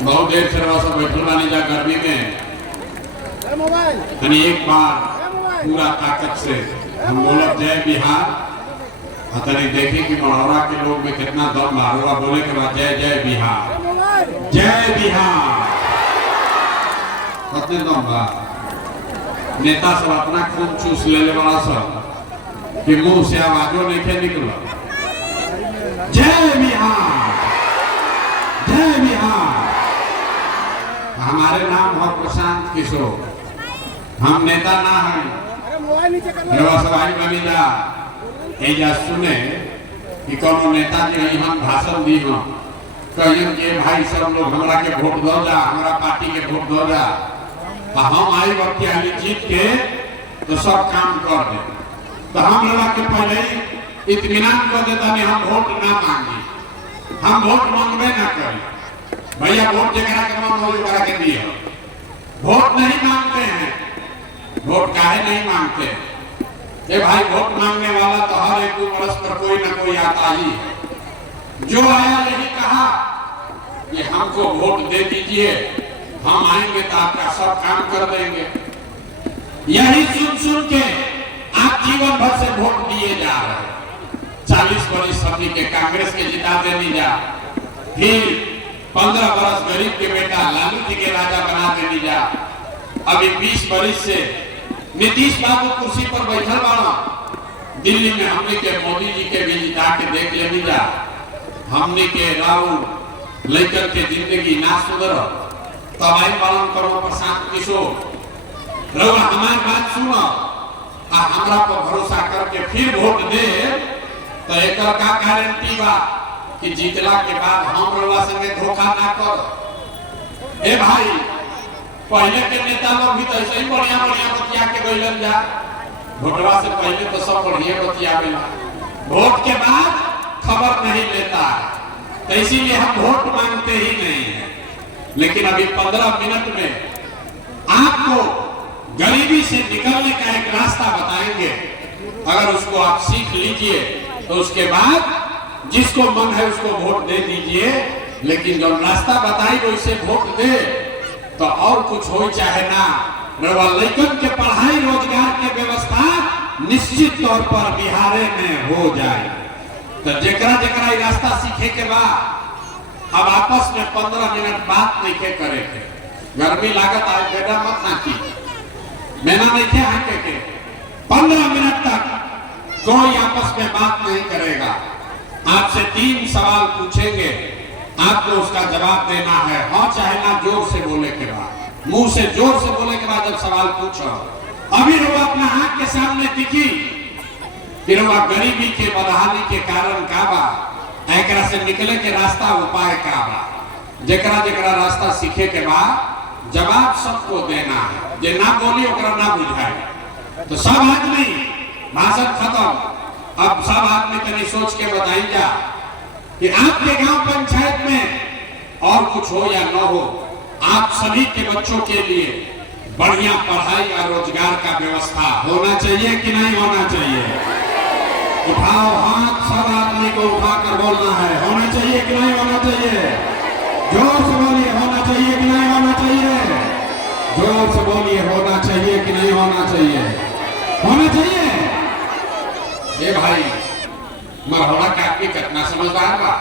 बहुत देर से रवा सब बैठल बानी जा गर्मी में, यानी एक बार पूरा ताकत से हम बोलब जय बिहार। तनी देखे कि मढ़ौरा के लोग में कितना दम मारूंगा बोले के बाद जय जय बिहार, जय बिहार। कितने दम बा नेता सब अपना खून चूस ले बड़ा सब कि मुंह से आवाजों नहीं खे निकल। जय बिहार, जय बिहार। हमारे नाम है प्रशांत किशोर, हम नेता ना हैं। एजा सुने कि कोनो नेता जी हम भाषण दी हो कहिए कि भाई सब लोग हमरा के वोट दो जा, हमरा पार्टी के वोट दो जा, हम आई वक्त आली जीत के तो सब काम कर दे। तो हम लोग के पहले ही इत्मीनान कर देता नहीं हम वोट ना मांगी, हम वोट मांगबे ना करी। भैया वोट जगह के मन हो करा के दिए, वोट नहीं मांगते हैं। वोट काहे नहीं मांगते? ये भाई वोट मांगने वाला तो हर एक वर्ष पर कोई ना कोई आता ही है। जो आया यही कहा कि हमको वोट दे दीजिए, हम आएंगे तो आपका सब काम कर देंगे। यही सुन सुन के आप जीवन भर से वोट दिए जा रहे हैं। 40 वर्ष सभी के कांग्रेस के जिता देनी जा, फिर 15 वर्ष गरीब के बेटा लालू जी के राजा बना देनी जा। अभी 20 वर्ष से नीतीश बाबू कुर्सी पर बैठल बाड़ा, दिल्ली में हमने के मोदी जी के भी जिता के देख ले जा। हमने के राहुल लेकर के जिंदगी ना सुधर तबाही पालन करो प्रशांत किशोर रउआ हमारी बात सुनो आ हमरा पर भरोसा करके फिर वोट दे तो एक का गारंटी बा कि जीतला के बाद हम रउआ संगे धोखा ना कर। ए भाई पहले के नेता लोग भी तो ऐसे ही बढ़िया बढ़िया बतिया के गइलन जा, वोटवा से पहले तो सब बढ़िया बतिया गइला, वोट के बाद खबर नहीं लेता, तो इसीलिए हम वोट मांगते ही नहीं है। लेकिन अभी 15 मिनट में आपको गरीबी से निकलने का एक रास्ता बताएंगे। अगर उसको आप सीख लीजिए तो उसके बाद जिसको मन है उसको वोट दे दीजिए। लेकिन जब रास्ता बताई तो इसे वोट दे तो और कुछ हो चाहे ना, लड़कन के पढ़ाई रोजगार के व्यवस्था निश्चित तौर पर बिहार में हो जाए। तो जेकरा जेकरा रास्ता सीखे के बाद अब आपस में 15 मिनट बात नहीं के करे के, गर्मी लागत आज बेटा मत नाची मैना नहीं के हाके के 15 मिनट तक कोई आपस में बात नहीं करेगा। आपसे 3 सवाल पूछेंगे, आपको उसका जवाब देना है, हाँ चाहे ना, जोर से बोले के बाद, मुंह से जोर से बोले के बाद जब सवाल पूछो। अभी वो अपना आंख के सामने दिखी फिर वो गरीबी के बदहाली के कारण का बा, एकरा से निकले के रास्ता उपाय का बा। जेकरा जेकरा रास्ता सीखे के बाद जवाब सबको देना है, जे ना बोली ओकरा ना बुझाए। तो सब आदमी भाषण खत्म, अब सब आदमी तनी सोच के बताई जा कि आपके गांव पंचायत में और कुछ हो या न हो, आप सभी के बच्चों के लिए बढ़िया पढ़ाई और रोजगार का व्यवस्था होना चाहिए कि नहीं होना चाहिए? उठाओ हाथ, सब आदमी को उठाकर बोलना है, होना चाहिए कि नहीं होना चाहिए? जोर से बोलिए, होना चाहिए कि नहीं होना चाहिए? जोर से बोलिए, होना चाहिए कि नहीं होना चाहिए? होना चाहिए। ये भाई मरहौड़ा का आदमी कितना समझदार बा।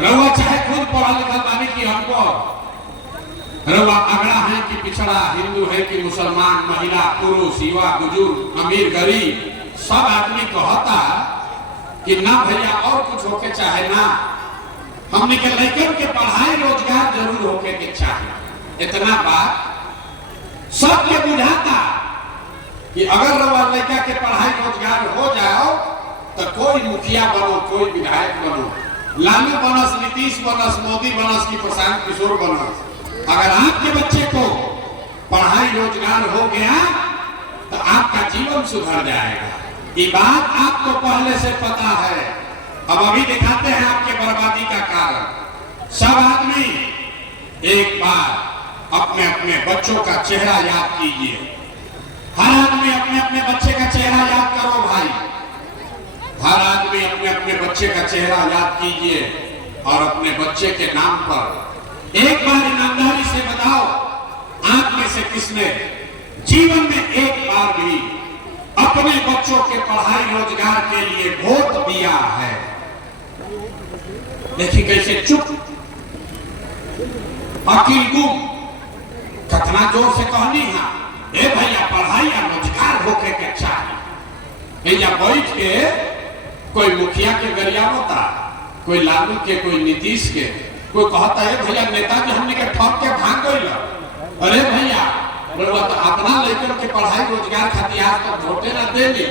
रउआ चाहे खुद पढ़ा लिखा बानी की हमको रउआ अगड़ा है कि पिछड़ा, हिंदू है कि मुसलमान, महिला पुरुष, युवा बुजुर्ग, अमीर गरीब, सब आदमी कहता कि ना भैया और कुछ होके चाहे ना, हमने के लड़कन के पढ़ाई रोजगार जरूर होके के चाहे। इतना बात सबके बुझाता कि अगर रउआ लड़का के पढ़ाई रोजगार हो जाओ तो कोई मुखिया बनो, कोई विधायक बनो, लालू बनस, नीतीश बनस, मोदी बनस की प्रशांत किशोर बनस, अगर आपके बच्चे को पढ़ाई रोजगार हो गया तो आपका जीवन सुधर जाएगा। ये बात आपको पहले से पता है। अब अभी दिखाते हैं आपके बर्बादी का कारण। सब आदमी एक बार अपने अपने बच्चों का चेहरा याद कीजिए। हर आदमी अपने अपने बच्चे का चेहरा याद करो भाई, हर आदमी अपने अपने बच्चे का चेहरा याद कीजिए और अपने बच्चे के नाम पर एक बार ईमानदारी से बताओ, आप में से किसने जीवन में एक बार भी अपने बच्चों के पढ़ाई रोजगार के लिए वोट दिया है? देखिए कैसे चुप, अकील गुम, कितना जोर से कहनी है, ए भैया पढ़ाई या रोजगार होके के चाहिए। या बैठ के कोई मुखिया के गरिया होता, कोई लालू के, कोई नीतीश के, कोई कहता है भैया नेताजी हमने के ठग के भाग गई। अरे भैया तो अपना लेकर के पढ़ाई रोजगार खातिर आज तक वोटे ना दे ली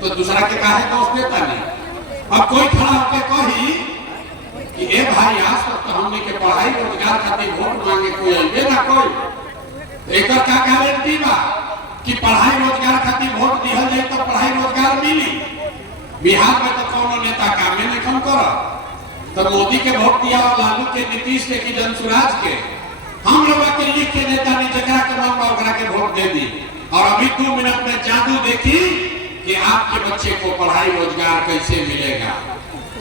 तो दूसरा के काहे दोष देता नहीं। अब कोई खड़ा होकर कही कि ए भाई आज तक तो हमने के पढ़ाई रोजगार खातिर वोट मांगे कोई अइबे ना कोई, एक का गारंटी बा कि पढ़ाई रोजगार खातिर वोट दिहल जाए तो पढ़ाई रोजगार मिली। बिहार में तो कोनो नेता कामे नहीं कम कर, तो मोदी के वोट दिया और लालू के, नीतीश के, कि जनसुराज के, हम लोग के लिख के नेता ने जगह के नाम ओकरा के वोट दे दी। और अभी 2 मिनट में जादू देखी कि आपके बच्चे को पढ़ाई रोजगार कैसे मिलेगा।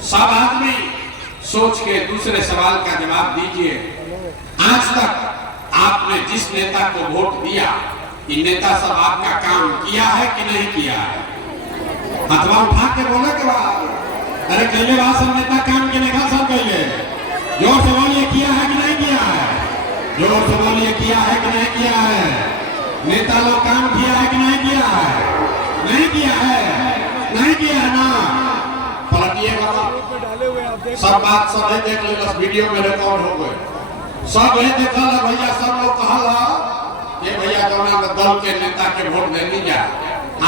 सब आदमी सोच के दूसरे सवाल का जवाब दीजिए। आज तक आपने जिस नेता को वोट दिया, ये नेता सब आपका काम किया है कि नहीं किया है? हथवा उठा के बोला के बाद अरे कैले बात सब नेता काम के नहीं सब कैले, जोर से बोलिए किया है कि नहीं किया है? जोर से बोलिए किया है कि नहीं किया है? नेता लोग काम किया है कि नहीं किया है? नहीं किया है, नहीं किया है ना। पलटिएगा सब बात सब है देख लो, बस वीडियो में रिकॉर्ड हो गए सब है देखा भैया। सब लोग कहा ये भैया जौना दल के नेता के वोट देनी जा,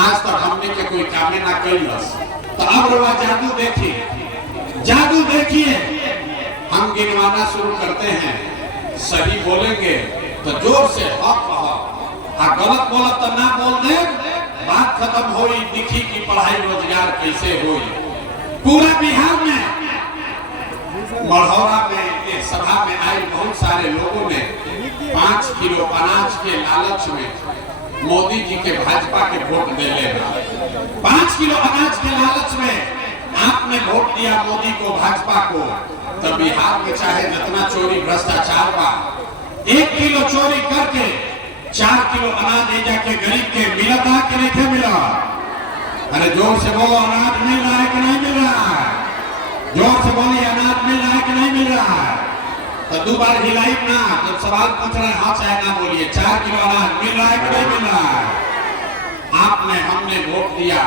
आज तक हमने के कोई कामे ना कैलस। तो अब रोवा जादू देखिए, जादू देखिए। हम गिनवाना शुरू करते हैं, सही बोलेंगे तो जोर से हक कहो, और गलत बोलत तो ना बोल दे, बात खत्म होई। दिखी कि पढ़ाई रोजगार कैसे होई। पूरा बिहार में मढ़ौरा में एक सभा में आए बहुत सारे लोगों ने 5 किलो अनाज के लालच में मोदी जी के भाजपा के वोट दे लेना। 5 किलो अनाज के लालच में आपने वोट दिया मोदी को, भाजपा को, तो बिहार में चाहे जितना चोरी भ्रष्टाचार बा, 1 किलो चोरी करके 4 किलो अनाज दे जाके गरीब के मिलता कि नहीं मिला? अरे जोर से बोलो, अनाज मिल रहा है कि नहीं मिल रहा है? जोर से बोलिए, अनाज मिल रहा है कि नहीं मिल रहा है? तो 2 बार हिलाई ना, जब सवाल पूछ रहे हैं हाँ चाहे ना बोलिए। 4 किलो अनाज मिल रहा है कि नहीं मिल रहा है? आपने हमने वोट दिया,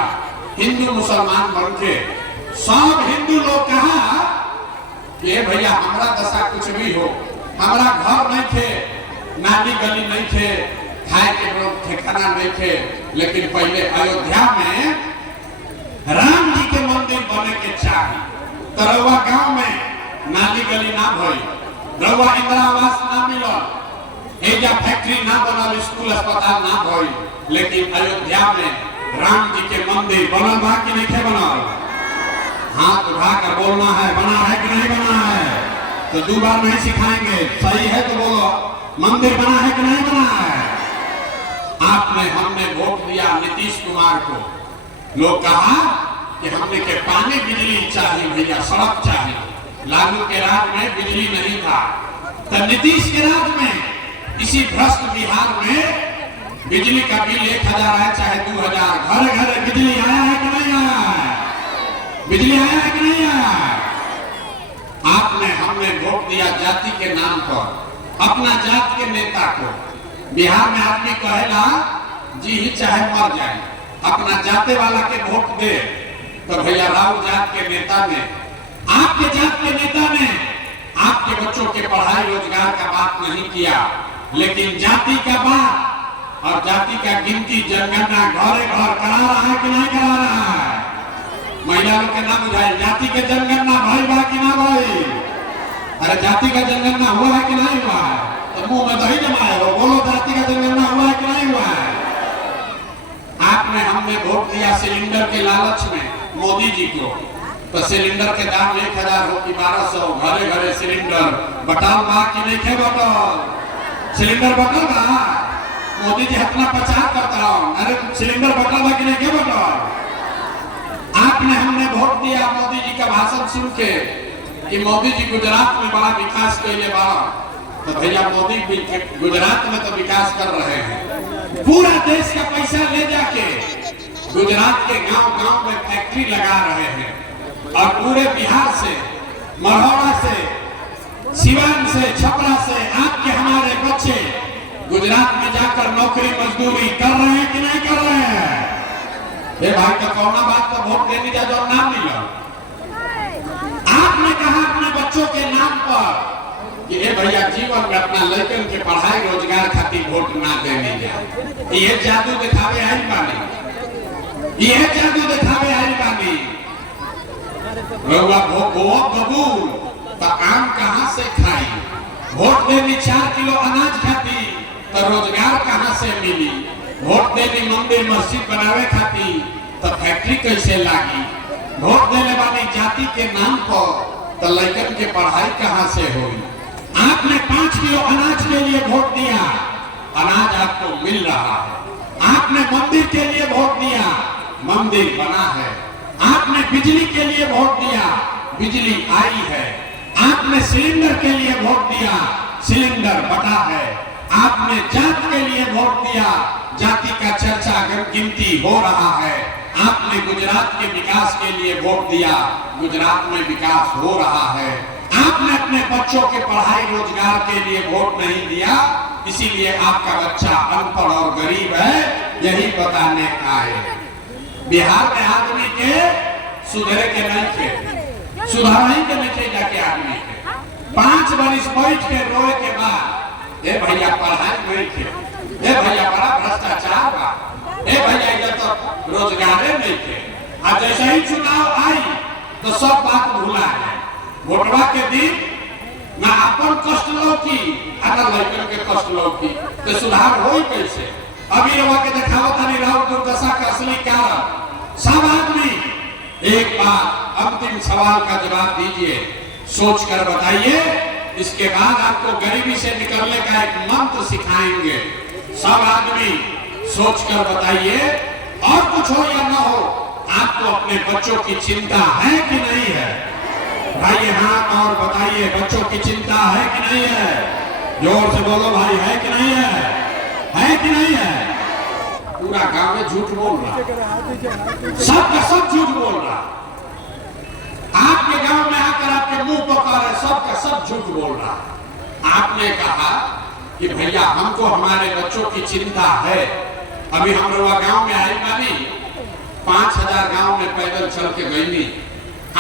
हिंदू मुसलमान बन के सब हिंदू लोग कहा कि भैया हमारा दशा कुछ भी हो, हमारा घर नहीं थे, नाली गली नहीं थे, खाए के लोग ठिकाना नहीं थे, लेकिन पहले अयोध्या में राम जी के मंदिर बने के चाहिए। तरवा गांव में नाली गली ना भई, रवा इंदिरा आवास ना मिलल, एजा फैक्ट्री ना बनल, स्कूल अस्पताल ना भई, लेकिन अयोध्या में राम जी के मंदिर बनल बा कि नहीं बनल? हाथ उठाकर बोलना है, बना है कि नहीं बना है? तो 2 बार नहीं सिखाएंगे, सही है तो बोलो, मंदिर बना है कि नहीं बना है? आपने हमने वोट दिया नीतीश कुमार को, लोग कहा कि हमने के पानी बिजली चाहिए भैया, सड़क चाहिए। लालू के राज में बिजली नहीं था, तो नीतीश के राज में इसी भ्रष्ट बिहार में बिजली का बिल 1000 है चाहे 2000, घर घर बिजली आया है कि नहीं आया है? बिजली आया है कि नहीं आया है? आपने हमने वोट दिया जाति के नाम पर, अपना जात के नेता को। बिहार में आदमी कहेला जी ही चाहे मर जाए, अपना जाते वाला के वोट दे। तो भैया राव जात के नेता ने, आपके जात के नेता ने आपके बच्चों के पढ़ाई रोजगार का बात नहीं किया, लेकिन जाति का बात और जाति का गिनती जनगणना घरे घर करा रहा है कि नहीं करा रहा है? महिला लोग के ना बुझाई, जाति के जनगणना भाई बा कि ना भाई? अरे जाति का जनगणना हुआ है कि नहीं हुआ है? तो मुंह में दही जमाए हो, बोलो जाति का जनगणना हुआ है कि नहीं हुआ है? आपने हमने वोट दिया सिलेंडर के लालच में मोदी जी को, तो सिलेंडर के दाम 1000 हो कि 1200, घरे घरे सिलेंडर बटाल बा कि नहीं थे? बटल सिलेंडर बटल बा? मोदी जी इतना प्रचार करता रहो, अरे सिलेंडर बटल बा कि नहीं के बटल? आपने हमने वोट दिया मोदी जी का भाषण सुन के कि मोदी जी गुजरात में बड़ा विकास कैले बा, तो भैया मोदी गुजरात में तो विकास कर रहे हैं, पूरा देश का पैसा ले जाके गुजरात के गांव-गांव में फैक्ट्री लगा रहे हैं और पूरे बिहार से, मरौड़ा से, सिवान से, छपरा से आपके हमारे बच्चे गुजरात में जाकर नौकरी मजदूरी कर रहे हैं कि नहीं कर रहे हैं? ये भाई तो कौन बात तो वोट देने जा जो नाम नहीं लो। आपने कहा अपने बच्चों के नाम पर कि ये भैया जीवन में अपना लड़कन के पढ़ाई रोजगार खातिर वोट ना देने जा। ये जादू दिखावे आई बानी, ये जादू दिखावे आई बानी। बबूल तो आम कहाँ से खाई? वोट देने 4 किलो अनाज खाती तो रोजगार कहाँ से मिली? वोट देने मंदिर मस्जिद बनावे खाती तो फैक्ट्री कैसे लागी? वोट देने वाली जाति के नाम पर तो लड़कन के पढ़ाई कहाँ से हुई? आपने 5 किलो अनाज के लिए वोट दिया, अनाज आपको मिल रहा है। आपने मंदिर के लिए वोट दिया, मंदिर बना है। आपने बिजली के लिए वोट दिया, बिजली आई है। आपने सिलेंडर के लिए वोट दिया, सिलेंडर बटा है। आपने जात के लिए वोट दिया, जाति का चर्चा गिनती हो रहा है। आपने गुजरात के विकास के लिए वोट दिया, गुजरात में विकास हो रहा है। आपने अपने बच्चों के पढ़ाई रोजगार के लिए वोट नहीं दिया, इसीलिए आपका बच्चा अनपढ़ और गरीब है, यही बताने आए। बिहार में आदमी के सुधरे के नहीं थे, सुधारने के नहीं जाके आदमी के 5 बरिस बैठ के रोए के बाद ए भैया पढ़ाई नहीं थे, ए भैया बड़ा भ्रष्टाचार बा, ए भैया इधर तो रोजगार नहीं थे। और जैसे ही चुनाव आई तो सब बात भूला है। वोटवा के दिन ना अपन कष्ट लौकी ना लड़कन के कष्ट लौकी, तो सुधार हो कैसे? अभी रवा के दिखाओ तानी राव दुर्दशा का असली कारण। सब आदमी एक बार अंतिम सवाल का जवाब दीजिए, सोच कर बताइए। इसके बाद आपको गरीबी से निकलने का एक मंत्र सिखाएंगे। सब आदमी सोच कर बताइए, और कुछ हो या ना हो, आपको अपने बच्चों की चिंता है कि नहीं है? भाई हाथ और बताइए, बच्चों की चिंता है कि नहीं है? जोर से बोलो भाई, है कि नहीं है? है कि नहीं है? पूरा गांव में झूठ बोल रहा, सबका सब झूठ बोल रहा। आपके गांव में आकर आपके मुंह पकड़ सबका सब झूठ बोल रहा। आपने कहा कि भैया हमको हमारे बच्चों की चिंता है। अभी हम लोग गांव में आए बानी, 5000 गांव में पैदल चल के गई।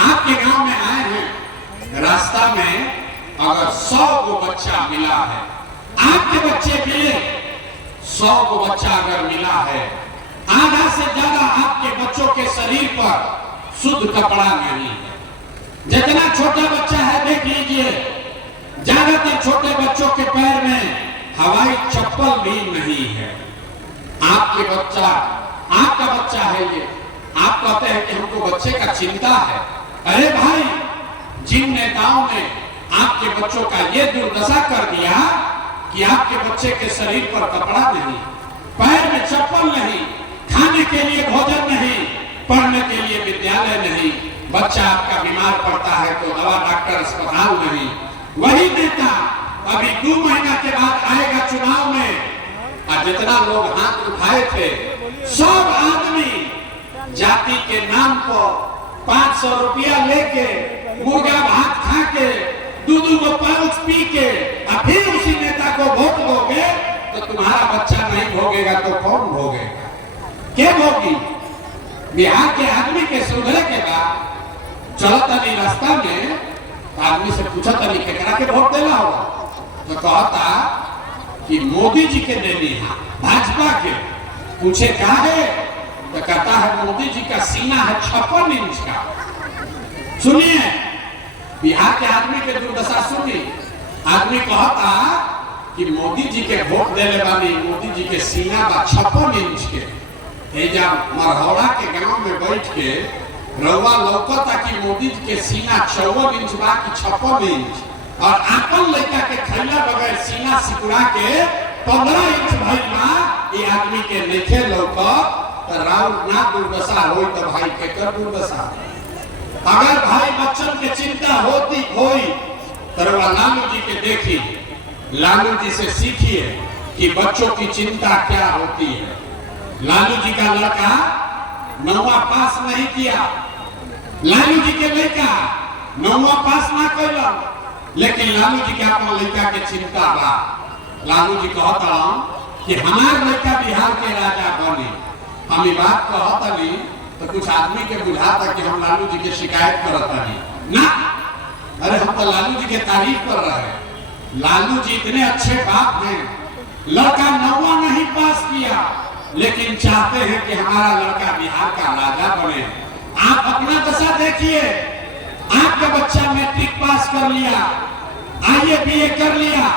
आपके गांव में आए हैं, रास्ता में अगर 100 को बच्चा मिला है, आपके बच्चे मिले, 100 को बच्चा अगर मिला है, आधा से ज्यादा आपके बच्चों के शरीर पर शुद्ध कपड़ा नहीं है। जितना छोटा बच्चा है देख लीजिए, ज्यादातर छोटे बच्चों के पैर में हवाई चप्पल भी नहीं है। आपके बच्चा, आपका बच्चा है ये, आप कहते हैं कि हमको बच्चे का चिंता है। अरे भाई, जिन नेताओं ने आपके बच्चों का ये दुर्दशा कर दिया कि आपके बच्चे के शरीर पर कपड़ा नहीं, पैर में चप्पल नहीं, खाने के लिए भोजन नहीं, पढ़ने के लिए विद्यालय नहीं, बच्चा आपका बीमार पड़ता है तो दवा डॉक्टर अस्पताल नहीं, वही नेता अभी 2 महीना के बाद आएगा चुनाव में, और जितना लोग हाथ उठाए थे सब आदमी जाति के नाम पर 500 रुपया लेके मुर्गा भात खा के 2-2 को पाउच पी के और फिर उसी नेता को वोट दोगे तो तुम्हारा बच्चा नहीं भोगेगा तो कौन भोगेगा? क्या भोगी? बिहार के आदमी के सुधरे के बाद चलता नहीं रास्ता में, आदमी से पूछा था नहीं केकरा के वोट देना होगा, तो कहता कि मोदी जी के देनी है, भाजपा के। पूछे क्या है तो कहता है मोदी जी का सीना है 56 इंच का। सुनिए बिहार के आदमी के दुर्दशा सुनी। आदमी कहता कि मोदी जी के वोट देने वाली, मोदी जी के सीना बा 56 इंच के। जब मरहौड़ा के गांव में बैठ के रउआ लौकता कि मोदी जी के सीना 54 इंच बा कि 56 इंच, और आपन लड़का के खैला बगैर सीना सिकुड़ा के 15 इंच भइल बा, ये आदमी के देखे लौका तो राव ना दुर्दशा होई तो भाई के कर दुर्दशा। अगर भाई बच्चन के चिंता होती होई तो लालू जी के देखी, लालू जी से सीखिए कि बच्चों की चिंता क्या होती है। लालू जी का लड़का 9वां पास नहीं किया, लालू जी के लड़का 9वां पास ना कैला, लेकिन लालू जी के अपन लड़का के चिंता बा। लालू जी कहता कि हमार लड़का बिहार के राजा बने। हम ये बात कहतली तो कुछ आदमी के बुझाता कि हम लालू जी की शिकायत करतनी ना। अरे हम तो लालू जी के तारीफ कर रहे हैं। लालू जी इतने अच्छे बाप हैं, लड़का 9वां नहीं पास किया लेकिन चाहते हैं कि हमारा लड़का बिहार का राजा बने। आप अपना दशा देखिए, आपका बच्चा मैट्रिक पास कर लिया, आईए बीए कर लिया,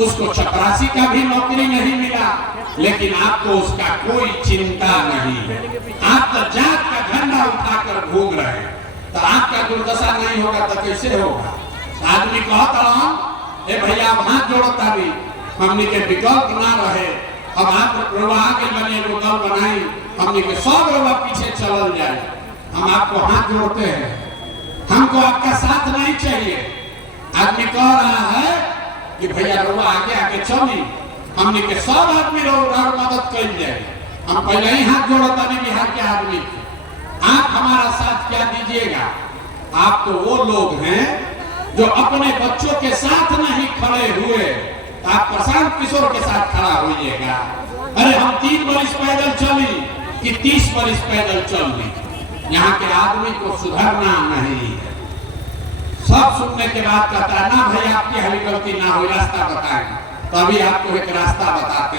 उसको चपरासी का भी नौकरी नहीं मिला, लेकिन आपको उसका कोई चिंता नहीं। आप तो जात का झंडा उठाकर घूम रहे हैं। तो आपका दुर्दशा नहीं होगा तो कैसे होगा। आदमी कहता ए भैया आप हाथ जोड़ता भी, हमने के विकल्प ना रहे। अब आप रोवा आगे बने दल बनाई, हमने के सब रोवा पीछे चल जाए। हम आपको हाथ जोड़ते हैं, हमको आपका साथ नहीं चाहिए। आदमी कह रहा है कि भैया रोवा आगे आगे चली, हमने के सब आदमी मदद कर जाए। हम पहले ही हाथ जोड़ता नहीं बिहार के आदमी, आप हमारा साथ क्या दीजिएगा। आप तो वो लोग हैं जो अपने बच्चों के साथ नहीं खड़े हुए, आप प्रशांत किशोर के साथ खड़ा होइएगा। अरे हम 3 बरिस पैदल चली कि 30 बरिस पैदल चली। यहाँ के आदमी को सुधरना नहीं है। सब सुनने के बाद कहता है ना भाई आपकी हरी गलती ना हो, रास्ता बताएं। तभी आपको एक रास्ता बताते